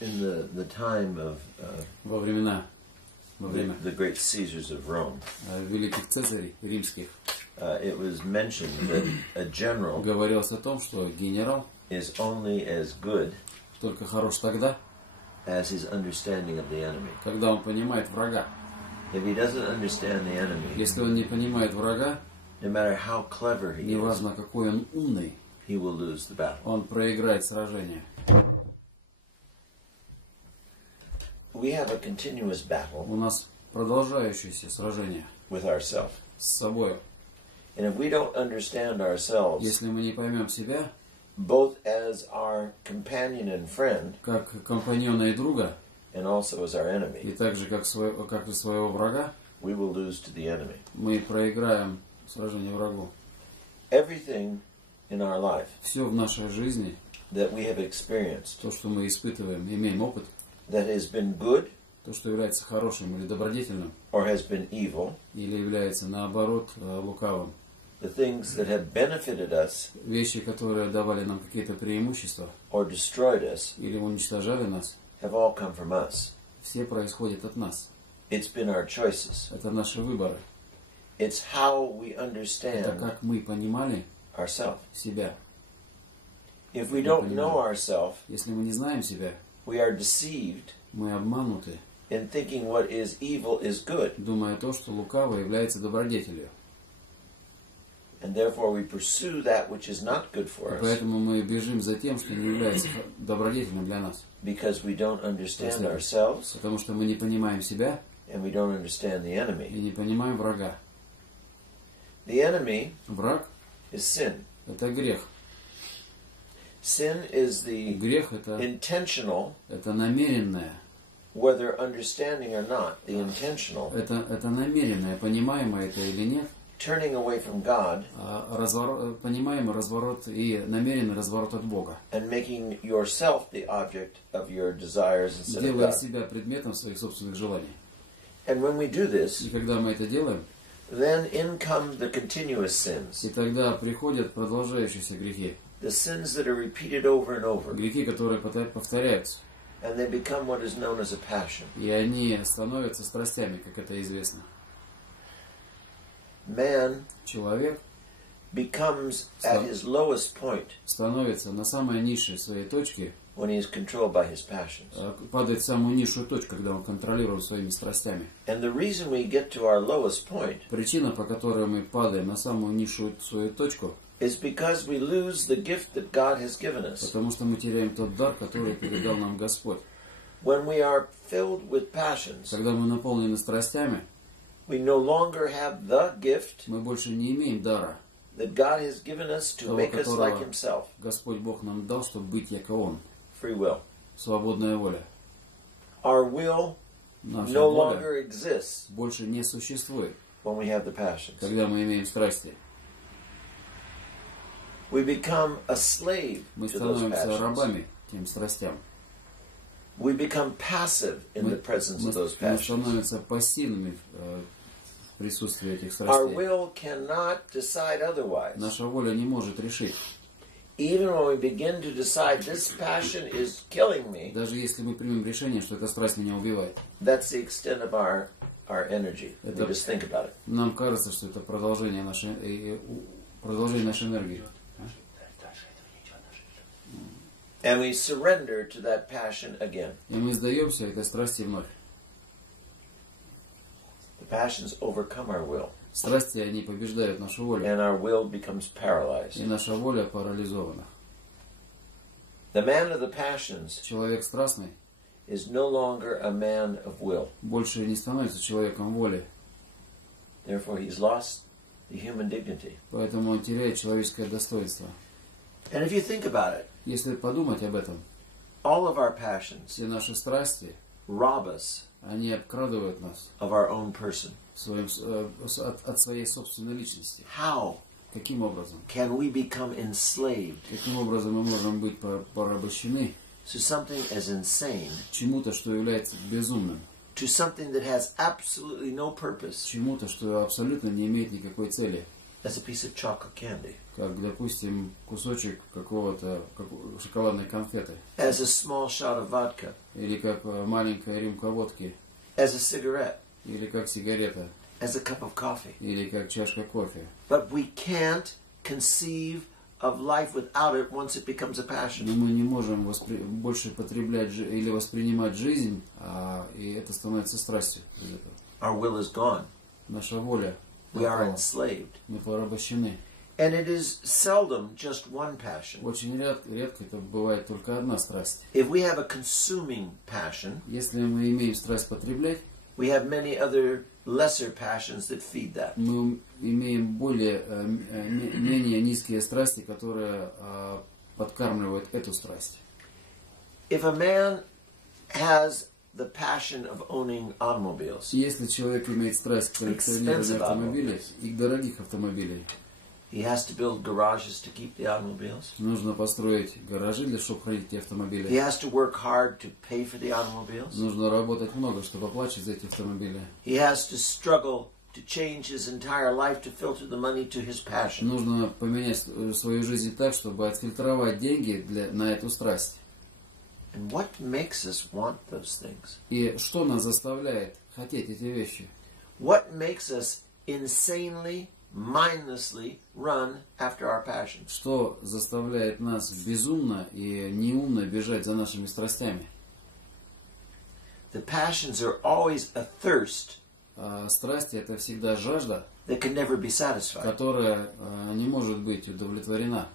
In the time of во время the great Caesars of Rome, великих цезарей римских, it was mentioned that a general говорилось о том, что генерал is only as good только хорош тогда, as his understanding of the enemy. когда он понимает врага. If he doesn't understand the enemy, Если он не понимает врага, no matter how clever he is, неважно какой он умный, he will lose the battle. он проиграет сражение. We have a continuous battle У нас продолжающееся сражение with ourselves. с собой. And if we don't understand ourselves, Если мы не поймем себя, both as our companion and friend, как компаньона и друга, and also as our enemy, и также как и своего врага, we will lose to the enemy. мы проиграем сражение врагу. Everything in our life Все в нашей жизни, that we have experienced, то, что мы испытываем, имеем опыт, that has been good то, что является хорошим или добродетельным, or has been evil, или является, наоборот, лукавым, the things that have benefited us вещи, которые давали нам какие-то преимущества or destroyed us, или уничтожали нас, have all come from us. все происходят от нас. It's been our choices. Это наши выборы. It's how we Это understand как мы понимали ourselves. себя. If we don't know ourselves, Если мы не знаем себя, we are deceived мы обмануты, in thinking what is evil is good, думая то, что лукаво является добродетелью. and therefore we pursue that which is not good И for us поэтому мы бежим за тем, что не является добродетельным для нас. because we don't understand ourselves Потому что мы не понимаем себя and we don't understand the и enemy. не понимаем врага. The enemy Враг is sin. – это грех. Sin is the Грех – это намеренное. whether understanding or not, the intentional Это намеренное, понимаемо это или нет, turning away from God понимаемый разворот и намеренный разворот от Бога. and making yourself the object of your desires instead of Делая God. себя предметом своих собственных желаний. And when we do this, И когда мы это делаем, then in come the continuous sins, и тогда приходят продолжающиеся грехи. the sins that are repeated over and over, Грехи, которые повторяются. and they become what is known as a passion. И они становятся страстями, как это известно. Man Человек becomes at his lowest point становится на самой низшей своей точке, when he is controlled by his passions. падает в самую низшую точку, когда он контролирует своими страстями. And the reason we get to our lowest point Причина, по которой мы падаем на самую низшую свою точку, is because we lose the gift that God has given us. потому что мы теряем тот дар, который передал нам Господь. When we are filled with passions, Когда мы наполнены страстями, we no longer have the gift мы больше не имеем дара, that God has given us to того, make us like которого Himself. Господь Бог нам дал, чтобы быть яко Он. Free will. Свободная воля. Our will Наша no воля longer exists больше не существует, when we have the passions. когда мы имеем страсти. We become a slave Мы to those становимся passions. рабами тем страстям. We become passive in the presence of those Мы passions. становимся пассивными в присутствии этих Our страстей. will cannot decide otherwise. Наша воля не может решить. Even when we begin to decide this passion is killing me, Даже если мы примем решение, что эта страсть меня убивает. that's the extent of our energy. We Это- just think about it. Нам кажется, что это продолжение нашей энергии. And we surrender to that passion again. И мы сдаемся этой страсти вновь. The passions overcome our will, Страсти, они побеждают нашу волю. and our will becomes И paralyzed. наша воля парализована. The man of the passions Человек страстный is no longer a man of will. больше не становится человеком воли. Therefore, he's lost the human dignity. Поэтому он теряет человеческое достоинство. And if you think about it, Если подумать об этом, all of our passions все наши страсти, rob us они обкрадывают нас of our own person. от своей собственной личности. How Каким образом? can we become enslaved Каким образом мы можем быть порабощены to something as insane, чему-то, что является безумным, to something that has absolutely no purpose, чему-то, что абсолютно не имеет никакой цели, as a piece of chocolate candy, как, допустим, кусочек какого-то шоколадной конфеты, as a small shot of vodka, или как маленькая рюмка водки, as a cigarette, или как сигарета, as a cup of coffee. или как чашка кофе. But we can't conceive of life without it once it becomes a passion. Но мы не можем больше потреблять или воспринимать жизнь, и это становится страстью. Our will is gone. Наша воля. We are enslaved. Мы порабощены. And it is seldom just one passion. Очень редко это бывает только одна страсть. If we have a consuming passion, Если мы имеем страсть потреблять, we have many other lesser passions that feed that. мы имеем менее низкие страсти, которые подкармливают эту страсть. If a man has the passion of owning automobiles, Если человек имеет страсть к коллекционированию автомобилей и дорогих автомобилей, he has to build garages to keep the automobiles. нужно построить гаражи, чтобы хранить эти автомобили. He has to work hard to pay for the automobiles. Нужно работать много, чтобы оплачивать за эти автомобили. He has to struggle to change his entire life to filter the money to his passion. Нужно поменять свою жизнь так, чтобы отфильтровать деньги на эту страсть. And what makes us want those things? И что нас заставляет хотеть эти вещи? What makes us insanely, mindlessly run after our passions? Что заставляет нас безумно и неумно бежать за нашими страстями? The passions are always a thirst Страсти — это всегда жажда, that can never be satisfied. которая не может быть удовлетворена.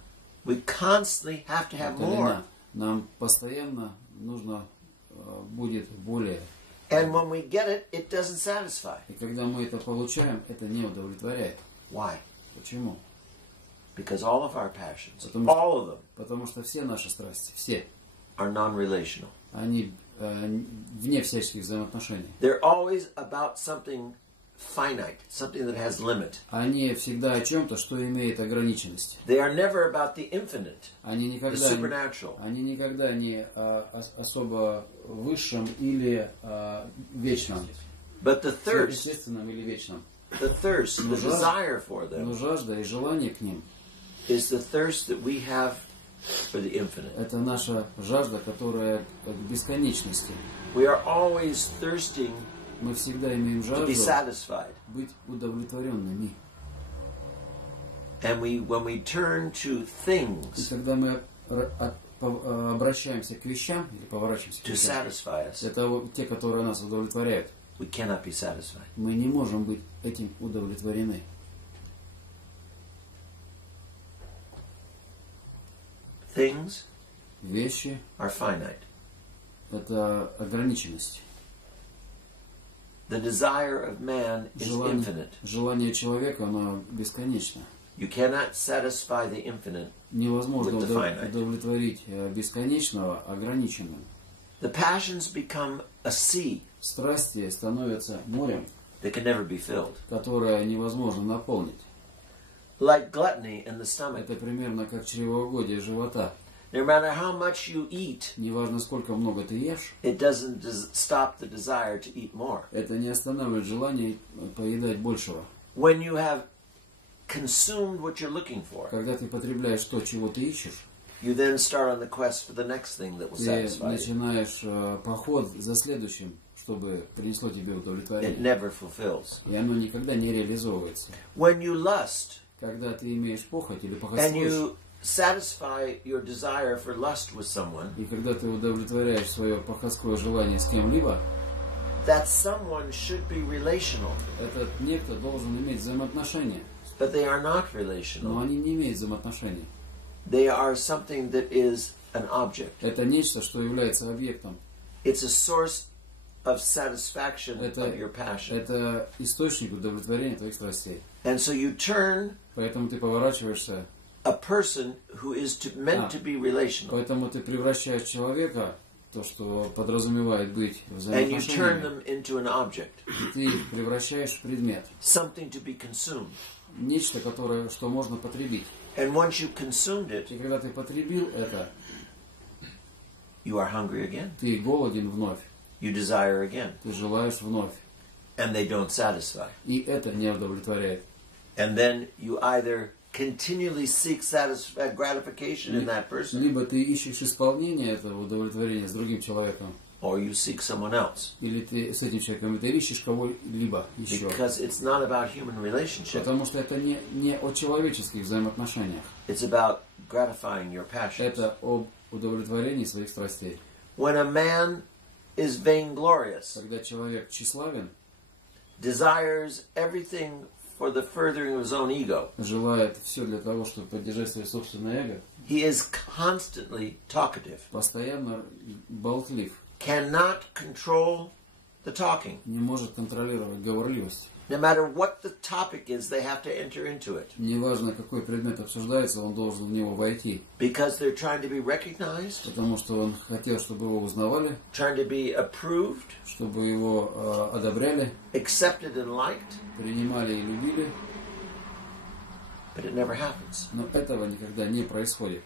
We constantly have to have more. Нам постоянно нужно будет более. And when we get it, it doesn't satisfy. И когда мы это получаем, это не удовлетворяет. Why? Почему? Because all of our passions, Потому all of them, Потому что все наши страсти, все, are non-relational. они вне всяческих взаимоотношений. They're always about something finite, something that has limit. Они всегда о чем-то, что имеет ограниченность. They are never about the infinite, Они the никогда, supernatural. они никогда не особо высшем или вечном. But the thirst, Естественном или вечном. the desire for Но them жажда и желание к ним is the thirst that we have for the infinite. — это наша жажда, которая к бесконечности. We are always thirsting Мы всегда имеем to be жажду satisfied. быть удовлетворенными. And when we turn to И things когда мы обращаемся к вещам или поворачиваемся к to вещам, satisfy us, это те, которые нас удовлетворяют. we cannot be satisfied. Мы не можем быть этим удовлетворены. Things Вещи are finite. — это ограниченность. The desire of man is infinite. Желание человека, оно бесконечно. You cannot satisfy the infinite Невозможно with the finite. удовлетворить бесконечного ограниченным. The passions become a sea Страсти становятся морем, that can never be filled. которое невозможно наполнить. Like gluttony in the stomach. Это примерно как чревоугодие живота. No matter how much you eat, Неважно, сколько много ты ешь, it doesn't stop the desire to eat more. это не останавливает желание поедать большего. When you have consumed what you're looking for, Когда ты потребляешь то, чего ты ищешь, you then start on the quest for the next thing that will ты satisfy you. начинаешь поход за следующим, чтобы принесло тебе It удовлетворение. never fulfills. И оно никогда не реализовывается. When you lust Когда ты имеешь похоть или and похотствуешь, you satisfy your desire for lust with someone, и когда ты удовлетворяешь свое похотское желание с кем-либо, that someone should be relational, этот некто должен иметь взаимоотношения. but they are not Но relational. они не имеют взаимоотношений. They are something that is an object. Это нечто, что является объектом. It's a source of satisfaction Это, of your passion. это источник удовлетворения твоих страстей. And so you turn Поэтому ты поворачиваешься, a person who is meant to be relational, поэтому ты превращаешь человека, то, что подразумевает быть and you turn взаимоотношениями, them into an object, и ты их превращаешь в предмет. something to be consumed. Нечто, которое, что можно потребить. And once you've consumed it, И когда ты потребил это, you are hungry again. ты голоден вновь, You desire again. ты желаешь вновь. And they don't satisfy. И это не удовлетворяет. And then you either continually seek gratification in that person, Либо ты ищешь исполнение этого удовлетворения с другим человеком, or you seek someone else. или ты с этим человеком ты ищешь кого-либо еще. Because it's not about human relationship. Потому что это не о человеческих взаимоотношениях. It's about gratifying your passions. Это об удовлетворении своих страстей. When a man is vainglorious, Когда человек тщеславен, desires everything for the furthering of his own ego, желает все для того, чтобы поддержать свое собственное эго, he is constantly talkative, постоянно болтлив, cannot control the talking. не может контролировать говорливость. No matter what the topic is, they have to enter into it. Неважно, какой предмет обсуждается, он должен в него войти. Because they're trying to be recognized, Потому что он хотел, чтобы его узнавали, trying to be approved, чтобы его одобряли, accepted and liked, принимали и любили. but it never happens. Но этого никогда не происходит.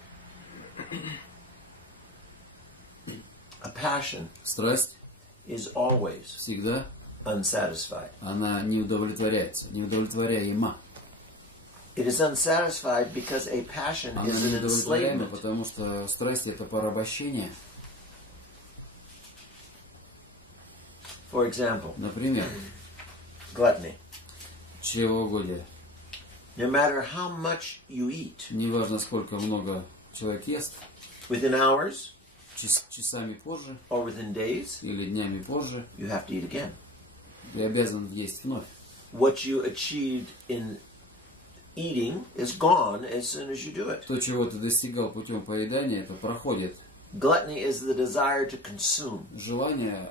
A passion Страсть is always всегда, unsatisfied. она не удовлетворяется, неудовлетворяема. It is unsatisfied because a passion Она is не an удовлетворяема, enslavement. потому что страсть — это порабощение. For example, Например, gluttony. чревоугодие. No matter how much you eat, Неважно, сколько много человек ест, within hours часами позже or within days, или днями позже, you have to eat again. ты обязан есть вновь. What you achieved in eating is gone as soon as you do it. То, чего ты достигал путем поедания, это проходит. Gluttony is the desire to consume. Желание,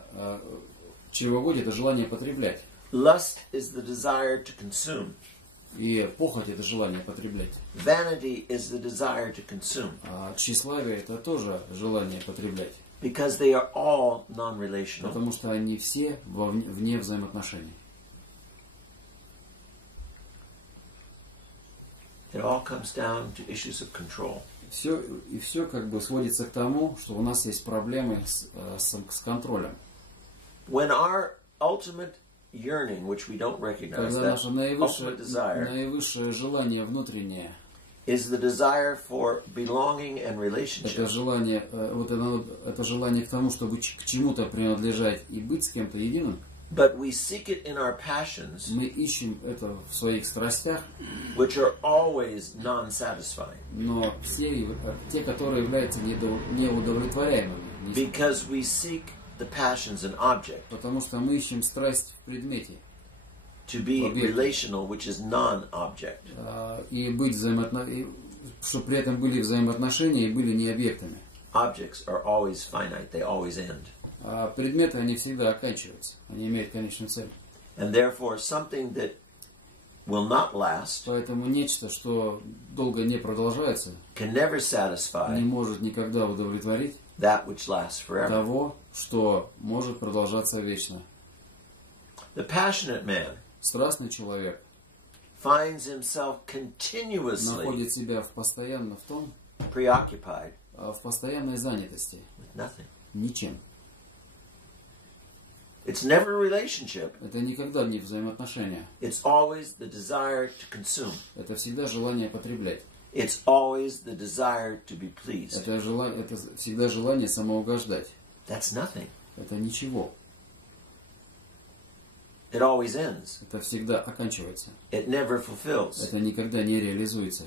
чревоугодие — это желание потреблять. Lust is the desire to consume. И похоть — это желание потреблять. Vanity is the desire to consume. А тщеславие — это тоже желание потреблять. Because they are all non-relational. Потому что они все вне взаимоотношений. It all comes down to issues of control. Все как бы сводится к тому, что у нас есть проблемы с контролем. When our ultimate yearning, which we don't recognize, Когда that наше ultimate desire наивысшее желание внутреннее, is the desire for belonging and это relationship. желание, это желание к тому, чтобы к чему-то принадлежать и быть с кем-то единым, But we seek it in our passions, мы ищем это в своих страстях, which are always non-satisfying. но все те, которые являются неудовлетворяемыми, Because we seek the passions in object, потому что мы ищем страсть в предмете, to be relational, which is non-object. и быть чтобы при этом были взаимоотношения и были не объектами. Objects are always finite, they always end. А предметы, они всегда оканчиваются, они имеют конечную цель. And therefore, something that will not last Поэтому нечто, что долго не продолжается, can never не satisfy может никогда удовлетворить that which lasts forever. того, что может продолжаться вечно. The passionate man Страстный человек finds himself continuously находит себя в том, preoccupied в постоянной занятости, with nothing. ничем. It's never a relationship. Это никогда не взаимоотношения. It's always the desire to consume. Это всегда желание потреблять. It's always the desire to be pleased. Это всегда желание самоугождать. That's nothing. Это ничего. It always ends. Это всегда оканчивается. It never fulfills. Это никогда не реализуется.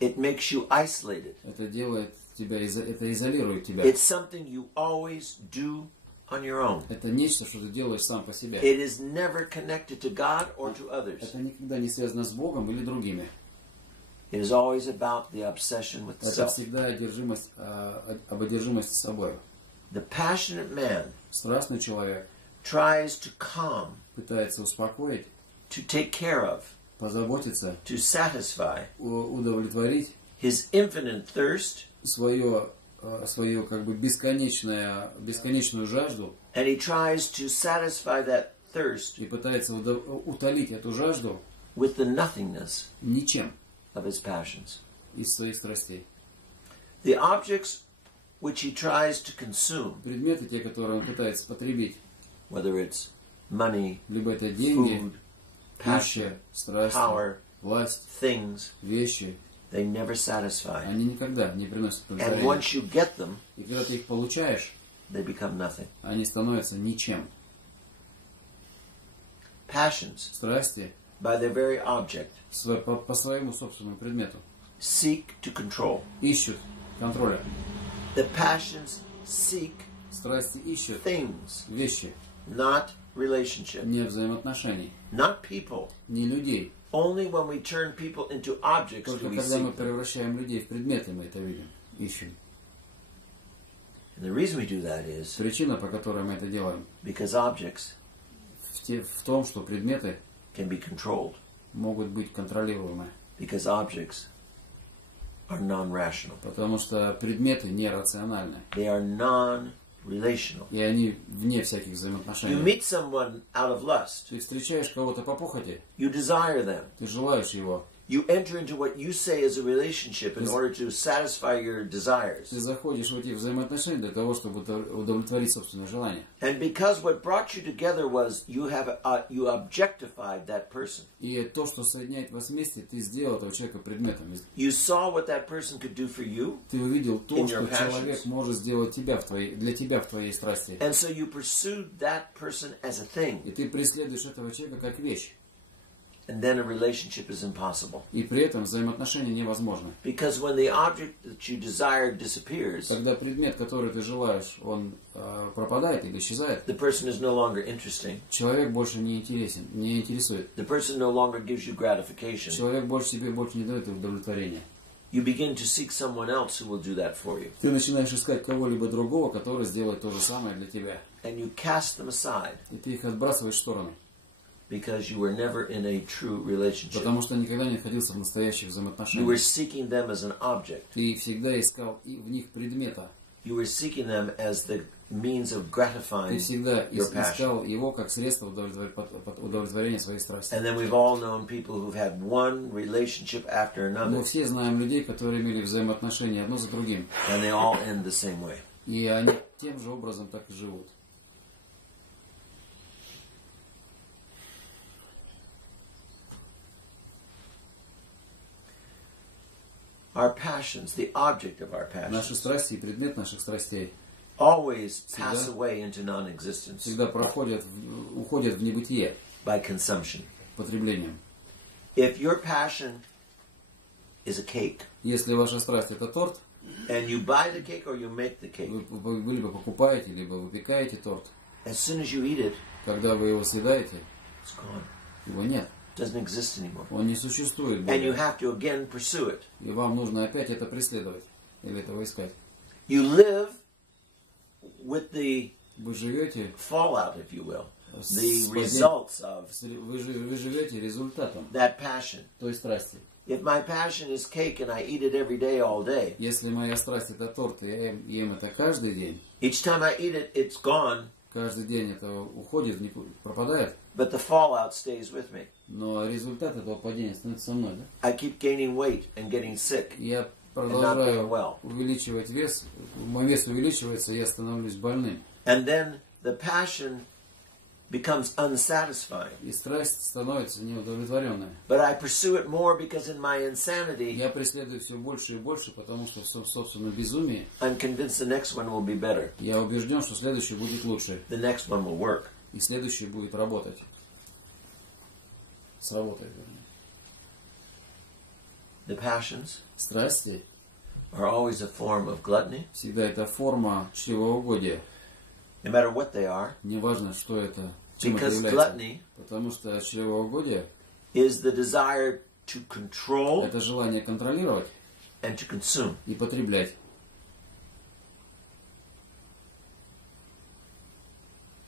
It makes you isolated. Это делает тебя, это изолирует тебя. It's something you always do on your own. Это нечто, что ты делаешь сам по себе. It is never connected to God or to others. Это никогда не связано с Богом или другими. It is always about the obsession with the Это self. всегда об одержимости собой. The passionate man Страстный человек tries to calm, пытается успокоить, to take care of, позаботиться, to satisfy удовлетворить his infinite thirst, свою как бы бесконечную жажду, and he tries to satisfy that thirst и пытается утолить эту жажду with the nothingness ничем of his passions. из своих страстей. The objects which he tries to consume, Предметы, те, которые он пытается потребить, whether it's money, либо это деньги, food, пища, passion, страсть, power, власть, things, вещи, they never satisfy. они никогда не приносят And удовлетворения. once you get them, И когда ты их получаешь, they become nothing. они становятся ничем. Passions, Страсти by their very object, по своему собственному предмету seek to control. ищут контроля. The passions seek Страсти ищут things, вещи, not relationship, не взаимоотношений, not people. не людей. Only when we turn people into objects Только do we когда мы seek them. превращаем людей в предметы, мы это видим, ищем. And the reason we do that is Причина, по которой мы это делаем, because objects в том, что предметы can be controlled, могут быть контролируемы. because objects are non-rational. Потому что предметы нерациональны. They are non-relational. И они вне всяких You взаимоотношений. meet someone out of lust. Ты встречаешь кого-то по похоти, You desire them. ты желаешь его. You enter into what you say is a relationship in order to satisfy your desires. Ты заходишь в эти взаимоотношения для того, чтобы удовлетворить собственные желания. And because what brought you together was you objectified that person. И то, что соединяет вас вместе, ты сделал этого человека предметом. You saw what that person could do for you. Ты увидел то, In что your passions. человек может сделать для тебя в твоей страсти. And so you pursued that person as a thing. И ты преследуешь этого человека как вещь. And then a relationship is impossible. И при этом взаимоотношения невозможны. Because when the object that you desire disappears, Когда предмет, который ты желаешь, он пропадает или исчезает, the person is no longer interesting. человек больше не интересует. The person no longer gives you gratification. Человек тебе больше не дает удовлетворения. You begin to seek someone else who will do that for you. Ты начинаешь искать кого-либо другого, который сделает то же самое для тебя. And you cast them aside И ты их отбрасываешь в сторону. because you were never in a true relationship. Потому что никогда не находился в настоящих You were взаимоотношениях. seeking them as an object. Ты всегда искал в них предмета. You were seeking them as the means of Ты gratifying всегда your passion. искал его как средство удовлетворения своей страсти. And then we've all known people who've had one relationship after Мы another, все знаем людей, которые имели взаимоотношения одно за другим. and they all end the same way. И они тем же образом так и живут. Our passions, the object of our Наши passions, страсти и предмет наших страстей always pass away into non-existence всегда уходят в небытие by consumption. потреблением. If your passion is a cake, Если ваша страсть это торт, and you buy the cake or you make the cake, вы либо покупаете, либо выпекаете торт. as soon as you eat it, Когда вы его съедаете, it's gone. его нет. It doesn't exist anymore. Он не существует And you более. have to again pursue it. И вам нужно опять это преследовать. Или этого искать. You live with the Вы живете, fallout, if you will, the с results of вы живете результатом that passion. той страсти. If my passion is cake and I eat it every day, all day, Если моя страсть это торт, и я ем это каждый день, each time I eat it, it's gone, каждый день это уходит, пропадает, but the fallout stays with me. но результат этого падения становится со мной. Да? I keep gaining weight and getting sick. Я doing продолжаю well. увеличивать вес, мой вес увеличивается, я становлюсь больным. And then the passion becomes unsatisfying. И страсть становится неудовлетворенной. But I pursue it more because in my insanity, Я преследую все больше и больше, потому что в собственном безумии I'm convinced the next one will be better. я убежден, что следующий будет лучше. The next one will work. И следующий будет работать. Сработает, вернее. The passions Страсти are always a form of gluttony, всегда это форма чревоугодия. no matter what they are, Неважно, что это, чем это because является. gluttony Потому что чревоугодие is the desire to control это желание контролировать and to consume. и потреблять.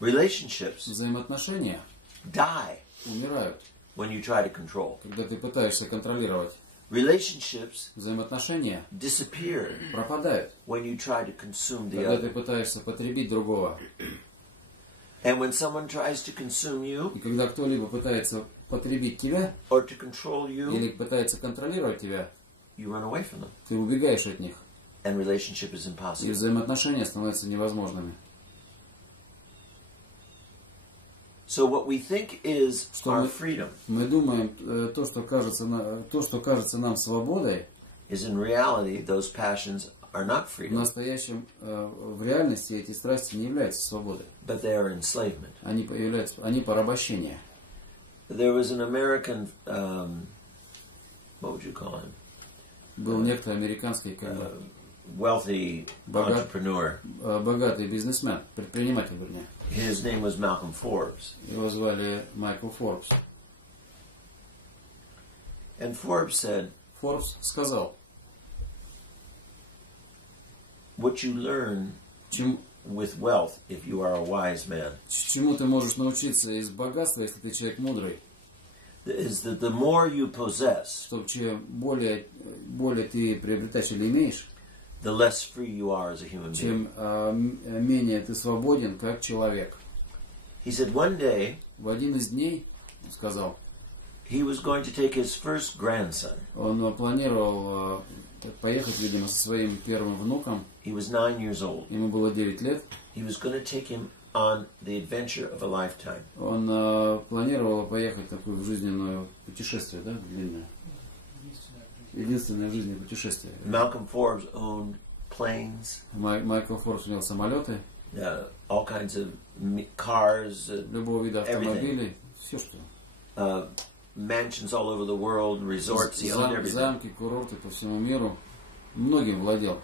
Relationships Взаимоотношения die умирают, when you try to control. когда ты пытаешься контролировать. Relationships Взаимоотношения disappear пропадают, when you try to consume the когда ты other. пытаешься потребить другого. And when someone tries to consume you И когда кто-либо пытается потребить тебя or to control you, или пытается контролировать тебя, you run away from them. ты убегаешь от них. And relationship is И impossible. взаимоотношения становятся невозможными. So So what we think is our freedom мы думаем, то, что кажется нам свободой, is in reality those passions are not в freedom, настоящем, в реальности эти страсти не являются свободой. but they are enslavement. Они порабощение. There was an American, what would you call him? Был некто американский Wealthy entrepreneur. богатый бизнесмен, предприниматель, вернее. His name was Malcolm Forbes. Его звали Майкл Форбс. And Forbes said, Форбс сказал, what you learn with wealth, if you are a wise man, чему ты можешь научиться из богатства, если ты человек мудрый, is that the more you possess, что чем более ты приобретаешь или имеешь, the less free you are as a human being. чем менее ты свободен как человек. He said one day, В один из дней, он сказал, he was going to take his first grandson. он планировал поехать, видимо, со своим первым внуком. He was 9 years old. Ему было 9 лет. He was going to take him on the adventure of a lifetime. Он планировал поехать такое в жизненное путешествие, да, длинное. Единственное в жизни путешествие. Malcolm Forbes owned planes. Майкл Форбс имел самолеты. All kinds of cars. Любого вида автомобилей. Все что. Mansions all over the world, resorts, he owned everything. Замки, курорты по всему миру. Многим владел.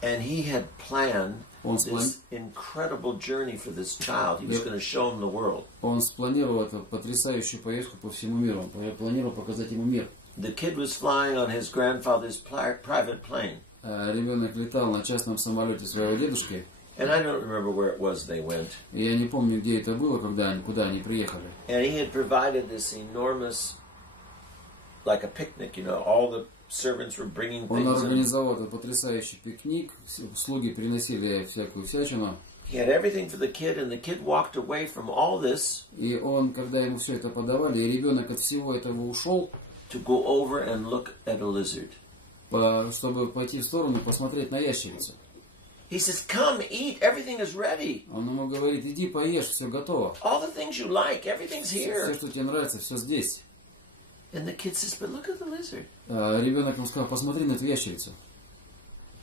And he had planned this incredible journey for this child. He was going to show him the world. Он спланировал эту потрясающую поездку по всему миру. Он планировал показать ему мир. The kid was flying on his grandfather's private plane. Ребенок летал на частном самолете своего дедушки. And I don't remember where it was they went. И я не помню, где это было, куда они приехали. And he had provided this enormous, like a picnic, you know, all the servants were bringing things. Он организовал этот потрясающий пикник, слуги приносили всякую всячину. He had everything for the kid, and the kid walked away from all this. И он, когда ему все это подавали, и ребенок от всего этого ушел, to go over and look at a lizard. Чтобы пойти в сторону и посмотреть на ящерицу. He says, "Come, eat. Everything is ready." Он ему говорит, иди поешь, все готово. All the things you like, everything's here. Все, что тебе нравится, все здесь. And the kid says, "But look at the lizard." Ребенок ему сказал, посмотри на эту ящерицу.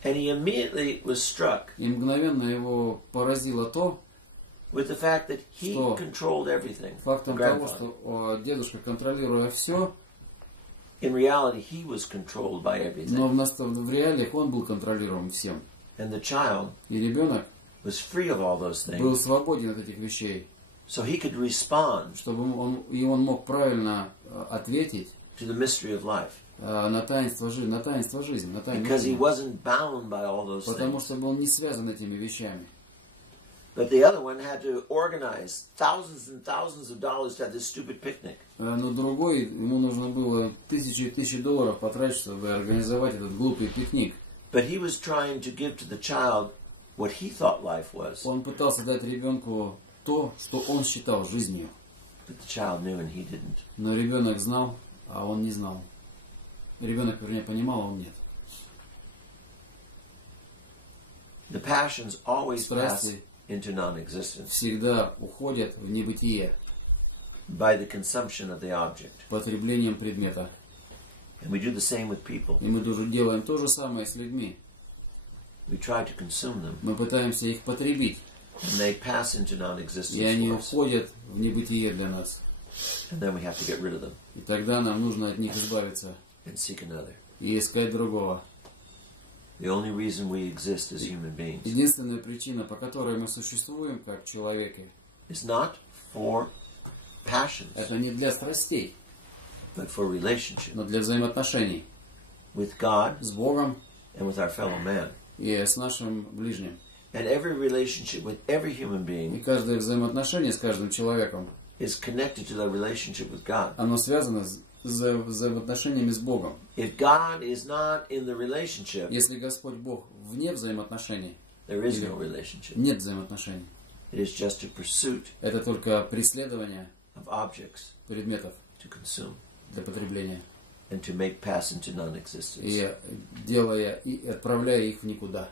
And he immediately was struck. И мгновенно его поразило то, with the fact that he controlled everything. Фактом того, что дедушка, контролируя все, in reality, he was controlled by everything. Но в реалиях он был контролируем всем. And the child и ребенок was free of all those things. Был свободен от этих вещей. So he could respond. Чтобы он мог правильно ответить to the mystery of life. На таинство жизни, Because he wasn't bound by all those Потому things. что он не связан этими вещами. But the other one had to organize thousands and thousands of dollars to have this stupid picnic. Но другой, ему нужно было тысячи и тысячи долларов потратить, чтобы организовать этот глупый пикник. But he was trying to give to the child what he thought life was. Он пытался дать ребенку то, что он считал жизнью. But the child knew and he didn't. Но ребенок знал, а он не знал. Ребенок, вернее, понимал, а он нет. The passions always pass into non-existence. Всегда уходят в небытие. By the consumption of the object. Потреблением предмета. And we do the same with people. И мы тоже делаем то же самое с людьми. We try to consume them. Мы пытаемся их потребить. And they pass into non-existence. И они уходят в небытие для нас. And then we have to get rid of them. И тогда нам нужно от них избавиться. And seek another. И искать другого. The only reason we exist as human beings. Единственная причина, по которой мы существуем как человеки, is not for passions. Это не для страстей. But for relationship. Но для взаимоотношений. With God. С Богом. And with our fellow man. И с нашим ближним. And every relationship with every human being. И каждое взаимоотношение с каждым человеком. Is connected to the relationship with God. Оно связано с взаимоотношениями с Богом. If God is not in the relationship, если Господь Бог вне взаимоотношений, there is no relationship. Нет взаимоотношений. It is just a pursuit. Это только преследование of objects. Предметов. To consume. Для потребления. And to make pass into non-existence. И делая и отправляя их в никуда.